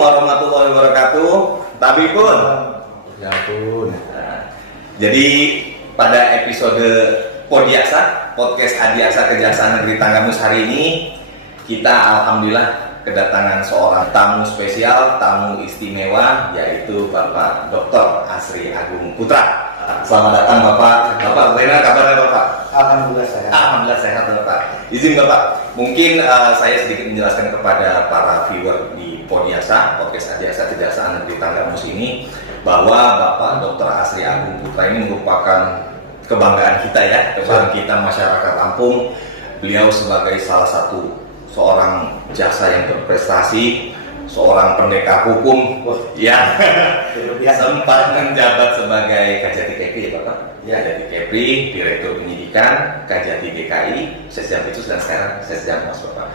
warahmatullahi wabarakatuh. Tapi pun. Ya pun. Jadi pada episode Podiaksa, podcast Adiaksa Kejaksaan Negeri Tanggamus hari ini kita alhamdulillah kedatangan seorang tamu spesial, tamu istimewa, yaitu Bapak Dr. Asri Agung Putra. Selamat datang Bapak. Bapak, bagaimana kabarnya Bapak? Alhamdulillah sehat. Alhamdulillah sehat Bapak. Izin Bapak, mungkin saya sedikit menjelaskan kepada para viewer di Podiaksa, podcast Adiaksa Kejaksaan Negeri Tanggamus ini, bahwa Bapak Dr. Asri Agung Putra ini merupakan kebanggaan kita ya, kebanggaan kita masyarakat Lampung. Beliau sebagai salah satu seorang jaksa yang berprestasi, seorang pendekar hukum yang sempat menjabat sebagai Kajati Kepri ya Bapak? Ya, Kajati Kepri, Direktur Penyidikan, Kajati DKI, Sesjam Khusus dan sekarang Sesjam Mas Bapak.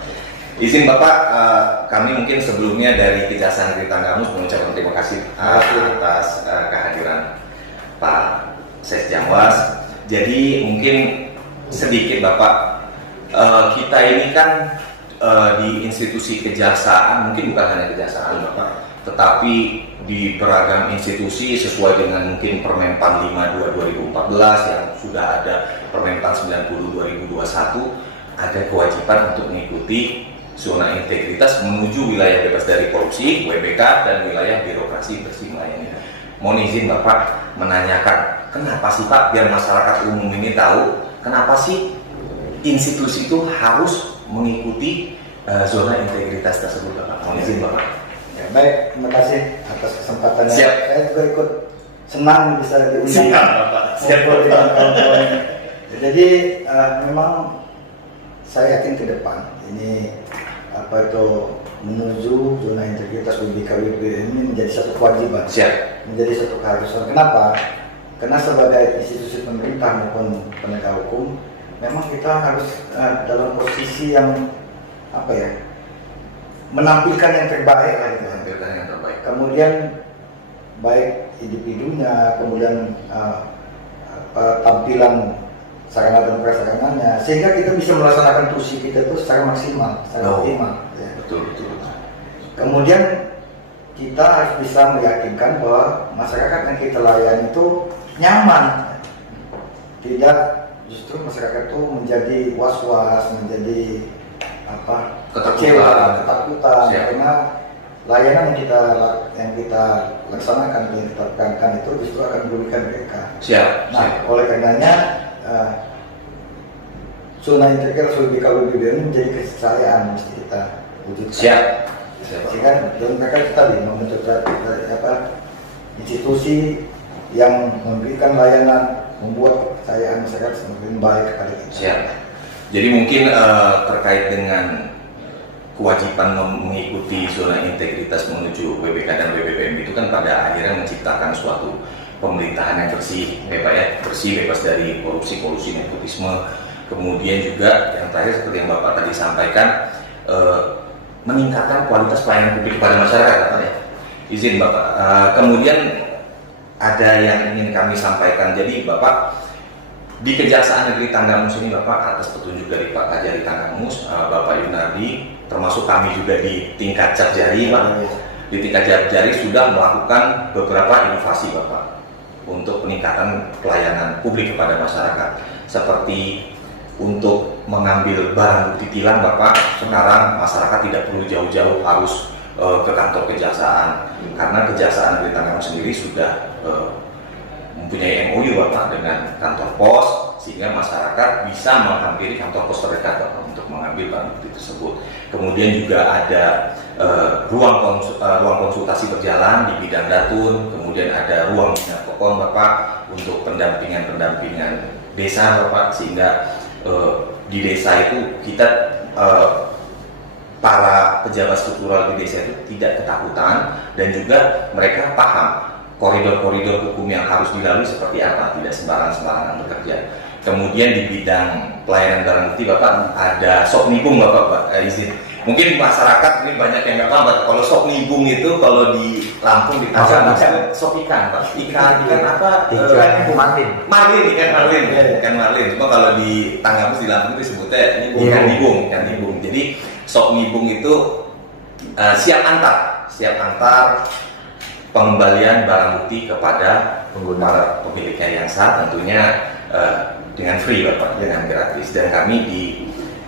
Izin Bapak, kami mungkin sebelumnya dari Kejaksaan Negeri Tanggamus mengucapkan terima kasih atas kehadiran Pak Sesjamwas. Jadi mungkin sedikit Bapak, kita ini kan di institusi kejaksaan, mungkin bukan hanya kejaksaan Bapak, tetapi di beragam institusi sesuai dengan mungkin Permenpan 52 2014 yang sudah ada Permenpan 90 2021, ada kewajiban untuk mengikuti zona integritas menuju wilayah bebas dari korupsi (WBK) dan wilayah birokrasi bersih melayani. Mohon izin Bapak menanyakan, kenapa sih Pak, biar masyarakat umum ini tahu, kenapa sih institusi itu harus mengikuti zona integritas tersebut Bapak? Mohon izin Bapak. Ya, baik, terima kasih atas kesempatannya. Siap. Saya juga ikut senang bisa diundang. Siap Bapak. Siap Bapak. Jadi memang saya yakin ke depan ini menuju zona integritas WBK ini menjadi satu kewajiban. Siap. Menjadi satu keharusan. Kenapa? Karena sebagai institusi pemerintah maupun penegak hukum, memang kita harus dalam posisi yang menampilkan yang terbaik lah gitu. Menampilkan yang terbaik. Kemudian baik individunya, kemudian tampilan sarana dan prasarananya, sehingga kita bisa melaksanakan tusi kita itu secara maksimal, secara optimal. Ya. Betul. Kemudian kita harus bisa meyakinkan bahwa masyarakat yang kita layani itu nyaman, tidak justru masyarakat itu menjadi was-was, menjadi kecewa, ketakutan, karena layanan yang kita laksanakan, yang kita tekankan itu justru akan merugikan mereka. Siap. Oleh karenanya zona integritas WBK ini menjadi keniscayaan mesti kita wujudkan. Siap. Sehingga dan mereka tadi membentuk institusi yang memberikan layanan, membuat kepercayaan masyarakat semakin baik kepada kita. Siap. Jadi mungkin terkait dengan kewajiban mengikuti zona integritas menuju WBK dan WBPM itu kan pada akhirnya menciptakan suatu pemerintahan yang bersih, bersih, bebas dari korupsi, kolusi, nepotisme. Kemudian juga yang terakhir seperti yang Bapak tadi sampaikan, meningkatkan kualitas pelayanan publik kepada masyarakat. Izin Bapak. Kemudian ada yang ingin kami sampaikan. Jadi Bapak, di Kejaksaan Negeri Tanggamus ini Bapak, atas petunjuk dari Pak Kajari Tanggamus, Bapak Yunardi, termasuk kami juga di tingkat Japjari Pak, di tingkat Japjari sudah melakukan beberapa inovasi Bapak untuk peningkatan pelayanan publik kepada masyarakat, seperti untuk mengambil barang bukti tilang Bapak. Sekarang masyarakat tidak perlu jauh-jauh harus ke kantor kejaksaan, karena Kejaksaan Negeri Tanggamus sendiri sudah mempunyai MOU Bapak dengan kantor pos, sehingga masyarakat bisa menghampiri kantor pos terdekat Bapak untuk mengambil barang bukti tersebut. Kemudian juga ada ruang konsultasi berjalan di bidang datun, kemudian ada ruang minat pokok Bapak untuk pendampingan desa Bapak, sehingga di desa itu kita para pejabat struktural di desa itu tidak ketakutan, dan juga mereka paham koridor-koridor hukum yang harus dilalui seperti apa, tidak sembarangan bekerja. Kemudian di bidang pelayanan barang bukti Bapak ada sok nibung Bapak, izin. Mungkin masyarakat ini banyak yang nggak paham, kalau sok nibung itu kalau di Lampung di Tanggamus sok ikan Pak. Ikan apa? Marlin. Ikan marlin. Cuma kalau di Tanggamus di Lampung itu disebutnya ikan nibung. Jadi sok nibung itu siap antar. siap antar pengembalian barang bukti kepada para pemiliknya yang sah, tentunya dengan free Bapak, dengan gratis. Dan kami di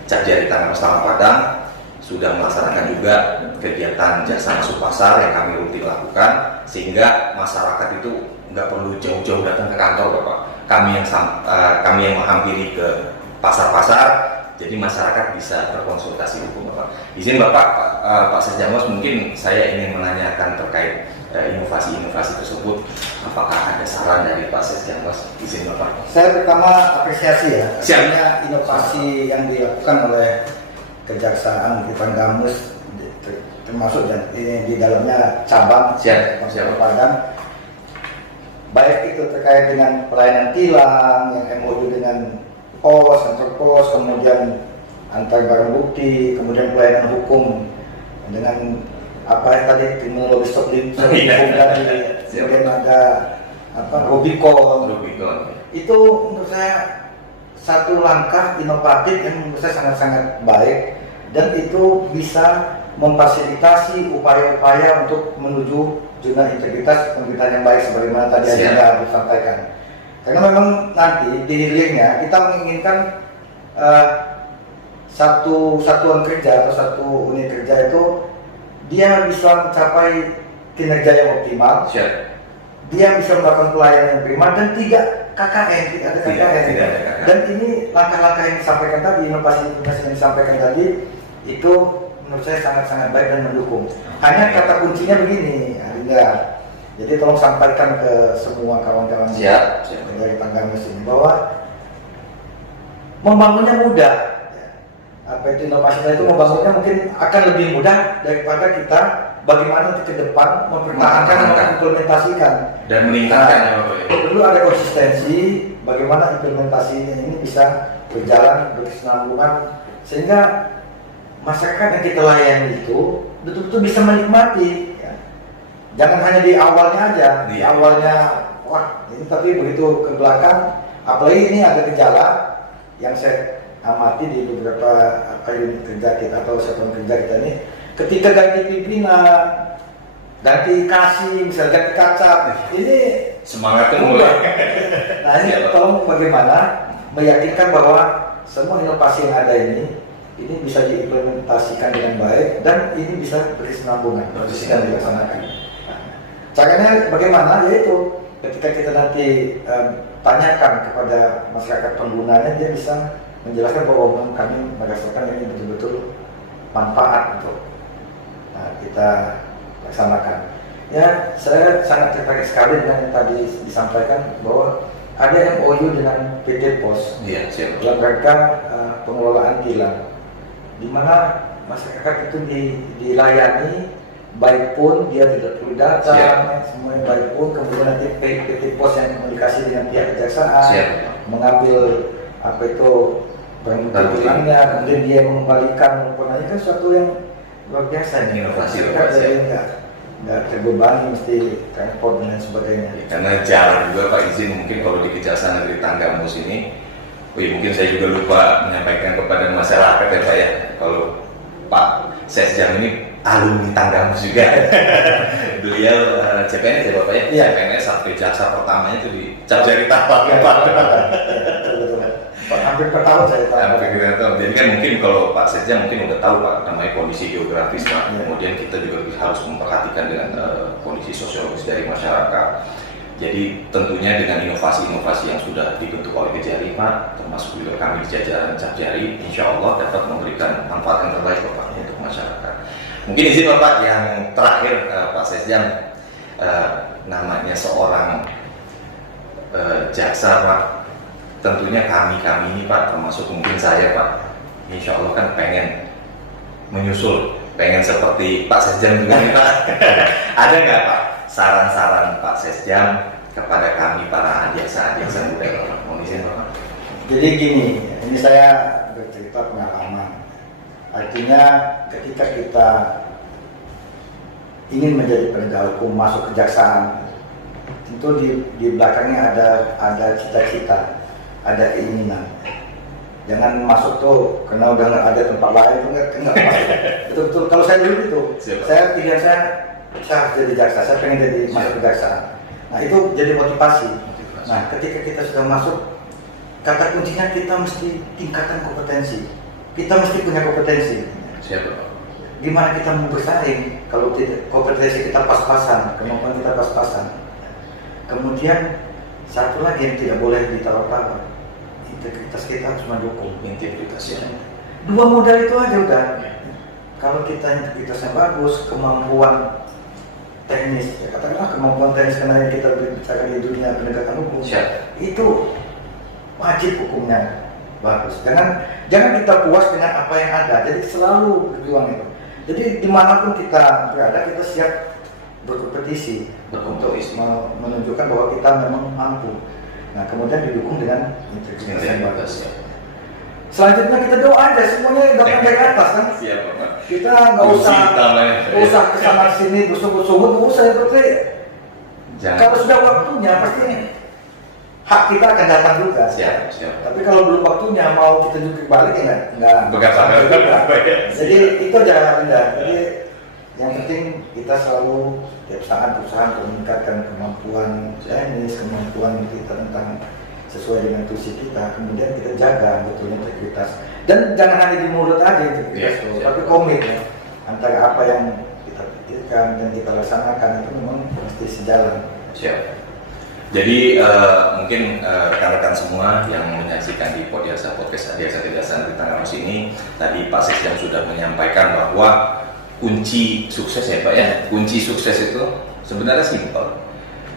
Capjari Tangga Mas Padang sudah melaksanakan juga kegiatan jasa masuk pasar yang kami rutin lakukan, sehingga masyarakat itu nggak perlu jauh-jauh datang ke kantor Bapak. Kami yang menghampiri ke pasar-pasar, jadi masyarakat bisa berkonsultasi hukum Bapak. Izin Bapak, Pak Sesjamos, mungkin saya ingin menanyakan terkait inovasi-inovasi tersebut. Apakah ada saran dari Pak Sesjamos? Izin Bapak. Saya pertama apresiasi ya, Siap. artinya inovasi yang dilakukan oleh Kejaksaan Negeri Tanggamus, termasuk dan ini di dalamnya cabang Siap. Padang, baik itu terkait dengan pelayanan tilang, yang MOU dengan pos, kantor pos, kemudian antar barang bukti, kemudian pelayanan hukum dengan apa yang tadi teknologi stop hukum tadi, kemudian ada Rubicon. Itu menurut saya satu langkah inovatif yang menurut saya sangat-sangat baik, dan itu bisa memfasilitasi upaya-upaya untuk menuju zona integritas pemerintahan yang baik sebagaimana tadi Anda disampaikan. Karena memang nanti di hilirnya kita menginginkan satu satuan kerja atau satu unit kerja itu dia bisa mencapai kinerja yang optimal. Dia bisa melakukan pelayanan yang prima dan tidak KKN, tidak ada KKN. Dan ini langkah-langkah yang disampaikan tadi, inovasi-inovasi yang disampaikan tadi itu menurut saya sangat-sangat baik dan mendukung. Hanya kata kuncinya begini, Arinda. Jadi tolong sampaikan ke semua kawan-kawan dari Tanggamus ini bahwa membangunnya mudah. Apa itu inovasi itu membangunnya mungkin akan lebih mudah daripada kita bagaimana ke depan mempertahankan dan mengimplementasikan dan meningkatkan ya Bapak. Perlu ada konsistensi bagaimana implementasinya ini bisa berjalan berkesinambungan sehingga masyarakat yang kita layani itu betul-betul bisa menikmati ya. Jangan hanya di awalnya aja, di awalnya wah ini, tapi begitu ke belakang, apalagi ini ada gejala yang saya amati di beberapa unit kerja kita atau satuan kerja kita ini, ketika ganti pimpinan, ganti kasih, misalnya ganti kaca, ini semangatnya mulai. Nah ini tolong bagaimana meyakinkan bahwa semua inovasi yang ada ini bisa diimplementasikan dengan baik dan ini bisa berkesinambungan, bisa dilaksanakan. Caranya bagaimana? Yaitu ketika kita nanti tanyakan kepada masyarakat penggunanya, dia bisa menjelaskan bahwa kami merasakan ini betul-betul manfaat untuk kita laksanakan. Ya, saya sangat tertarik sekali dengan yang tadi disampaikan bahwa ada MOU dengan PT Pos dalam rangka pengelolaan tilang, di mana masyarakat itu dilayani, baik pun dia tidak perlu datang, semuanya baik pun, kemudian nanti PT Pos yang komunikasi dengan pihak kejaksaan, mengambil apa itu barang bukti tilangnya, kemudian dia mengembalikan maupun kan suatu yang luar biasa, inovasi nggak terbebani mesti transport dan lain sebagainya. Karena jarang juga Pak, izin mungkin kalau di Kejaksaan Negeri Tanggamus ini, mungkin saya juga lupa menyampaikan kepada masyarakat ya Pak ya, kalau Pak Sesjam ini alumni Tanggamus juga. Beliau CPNS ya Bapak ya? CPNS sampai jasa pertamanya itu di Capjari Tangga Pak. Hampir per tahun saya tahu. Jadi kan mungkin kalau Pak Sesjam mungkin udah tahu Pak, namanya kondisi geografis Pak. Kemudian kita juga harus memperhatikan dengan kondisi sosiologis dari masyarakat. Jadi tentunya dengan inovasi-inovasi yang sudah dibentuk oleh Kejari Pak, termasuk juga kami di jajaran Capjari, insya Allah dapat memberikan manfaat yang terbaik Bapak untuk masyarakat. Mungkin izin Bapak yang terakhir Pak Sesjam, namanya seorang jaksa Pak, tentunya kami ini Pak, termasuk mungkin saya Pak, insya Allah kan pengen menyusul, pengen seperti Pak Sesjam juga nih Pak. Ada nggak Pak saran-saran Pak Sesjam kepada kami para adiaksa muda Bapak? Mohon izin Bapak. Jadi gini, ini saya bercerita pengalaman. Artinya ketika kita ingin menjadi penegak hukum, masuk kejaksaan, tentu di belakangnya ada cita-cita, ada keinginan. Jangan masuk tuh karena udah nggak ada tempat lain tuh nggak masuk. Betul-betul. Kalau saya dulu itu, saya harus jadi jaksa. Saya pengen jadi masuk kejaksaan. Nah itu jadi motivasi. Nah ketika kita sudah masuk, kata kuncinya kita mesti tingkatkan kompetensi. Kita mesti punya kompetensi. Siapa? Gimana kita mau bersaing kalau kompetensi kita pas-pasan, kemampuan kita pas-pasan. Kemudian satu lagi yang tidak boleh ditawar-tawar, integritas kita harus mendukung. Integritas ya. Dua modal itu aja udah. Kalau kita integritasnya bagus, kemampuan teknis, ya katakanlah kemampuan teknis karena yang kita bicara di dunia penegakan hukum, itu wajib hukumnya bagus. Jangan kita puas dengan apa yang ada. Jadi selalu berjuang itu. Jadi dimanapun kita berada, kita siap berkompetisi untuk menunjukkan bahwa kita memang mampu. Nah kemudian didukung dengan integritas yang bagus. Selanjutnya kita doa aja, semuanya datang dari atas kan. Siapa Pak? Kita nggak usah kesana sini bersungguh-sungguh, nggak usah seperti. Kalau sudah waktunya pasti hak kita akan datang juga. Siap. Tapi kalau belum waktunya mau kita jungkir balik ya nggak. Jadi itu aja Anda. Jadi yang penting kita selalu tiap saat berusaha untuk meningkatkan kemampuan teknis, kemampuan kita tentang sesuai dengan tusi kita. Kemudian kita jaga betul integritas. Dan jangan hanya di mulut aja integritas, tapi komit ya. Antara apa yang kita pikirkan dan kita laksanakan itu memang mesti sejalan. Siap. Jadi mungkin rekan-rekan semua yang menyaksikan di Podiasa Podcast Adiaksa Kejaksaan Negeri Tanggamus ini, tadi Pak Sekjen sudah menyampaikan bahwa kunci sukses ya Pak ya, kunci sukses itu sebenarnya simpel.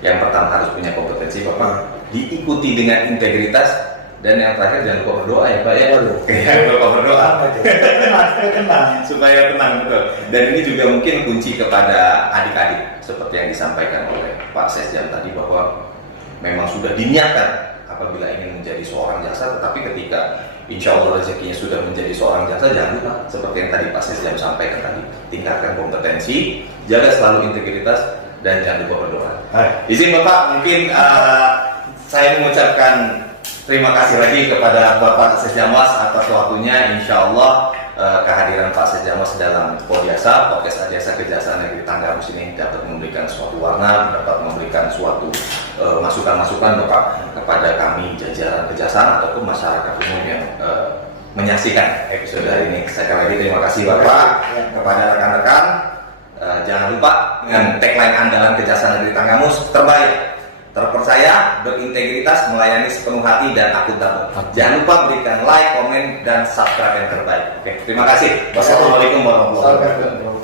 Yang pertama harus punya kompetensi Bapak, diikuti dengan integritas, dan yang terakhir jangan lupa berdoa ya Pak ya. Jangan lupa berdoa supaya tenang betul. Dan ini juga mungkin kunci kepada adik-adik seperti yang disampaikan oleh Pak Sekjen tadi, bahwa memang sudah diniatkan apabila ingin menjadi seorang jaksa, tetapi ketika insya Allah rezekinya sudah menjadi seorang jaksa, jangan lupa seperti yang tadi Pak Sekjen sampaikan tadi, tingkatkan kompetensi, jaga selalu integritas, dan jangan lupa berdoa. Izin Bapak, mungkin saya mengucapkan terima kasih lagi kepada Bapak Sesjamas atas waktunya. Insya Allah kehadiran Pak Sesjamas dalam Podiasa Podcast Adiaksa Kejaksaan Negeri Tanggamus ini dapat memberikan suatu warna, dapat memberikan suatu masukan-masukan Bapak kepada kami jajaran kejaksaan ataupun masyarakat umum yang menyaksikan episode hari ini. Sekali lagi terima kasih Bapak. Kepada rekan-rekan, jangan lupa dengan tagline andalan Kejaksaan Negeri Tanggamus, terbaik, terpercaya, berintegritas, melayani sepenuh hati, dan akuntabel. Jangan lupa berikan like, komen, dan subscribe yang terbaik. Oke, terima kasih. Wassalamualaikum warahmatullahi wabarakatuh.